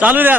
चालू द्या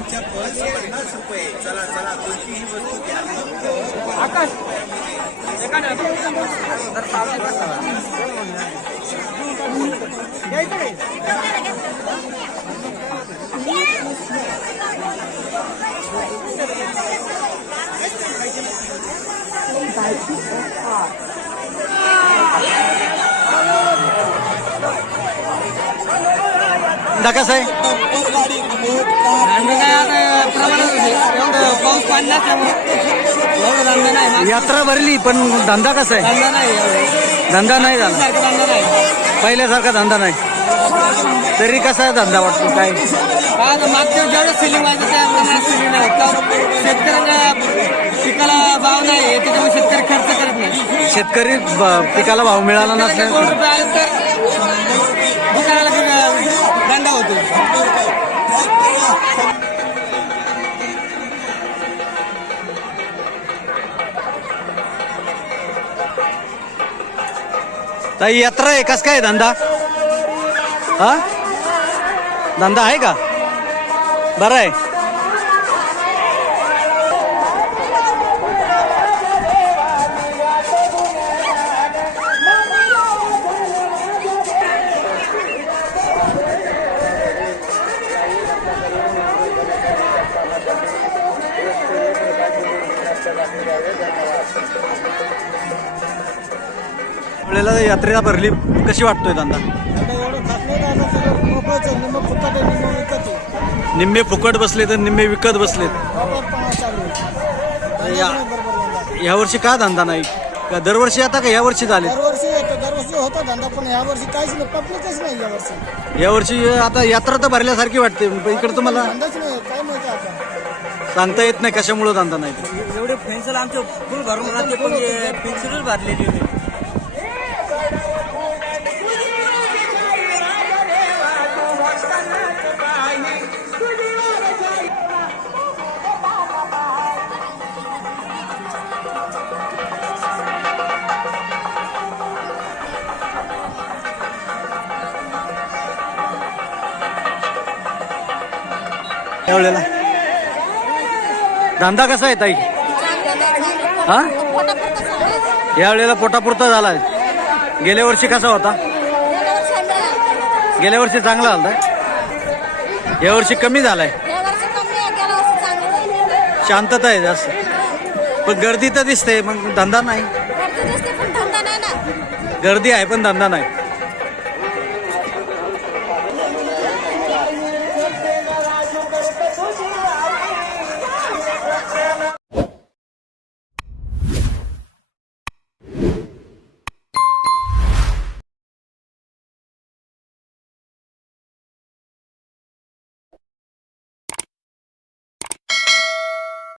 नावाने दा कसं आहे धंदा काय आता प्रमाणात होते एवढं पाऊस पाणी नसल्यामुळे एवढं धंदा नाही यात्रा भरली पण धंदा कसा आहे? धंदा नाही झाला. पहिल्यासारखा धंदा नाही. तरी कसा आहे धंदा वाटतो? काय? मागच्या जेवढं सिलिंग व्हायचं त्या प्रमाणात नाही होत पिकाला भाव नाही त्याच्यामुळे शेतकरी खर्च करत नाही शेतकरी पिकाला भाव मिळाला नसल्या ताई यात्रा आहे. कस काय धंदा? हा? धंदा आहे का? बरं आहे. वेळेला यात्रेला भरली कशी वाटतोय धंदा निम्म फुकट बसले तर निम्मे विकत बसलेत. यावर्षी का धंदा नाही? का दरवर्षी आता का यावर्षी झाले? दरवर्षी येतो दरवर्षी होता धंदा पण यावर्षी आता यात्रा तर भरल्यासारखी वाटते इकडे तुम्हाला धंदाच नाही काय माहिती आता. सांगता येत नाही कशामुळे धंदा नाही? एवढे पेन्सिल आमचं फुल भरून राहते पण पेन्सिलच भरलेली होती. यावेळेला धंदा कसा आहे ताई? हा? यावेळेला पोटापुरता झाला. गेल्या वर्षी कसा होता? गेल्या वर्षी चांगला झाला या वर्षी कमी झालाय. शांतता आहे जास्त. पण गर्दी तर दिसते मग धंदा नाही. गर्दी आहे पण धंदा नाही.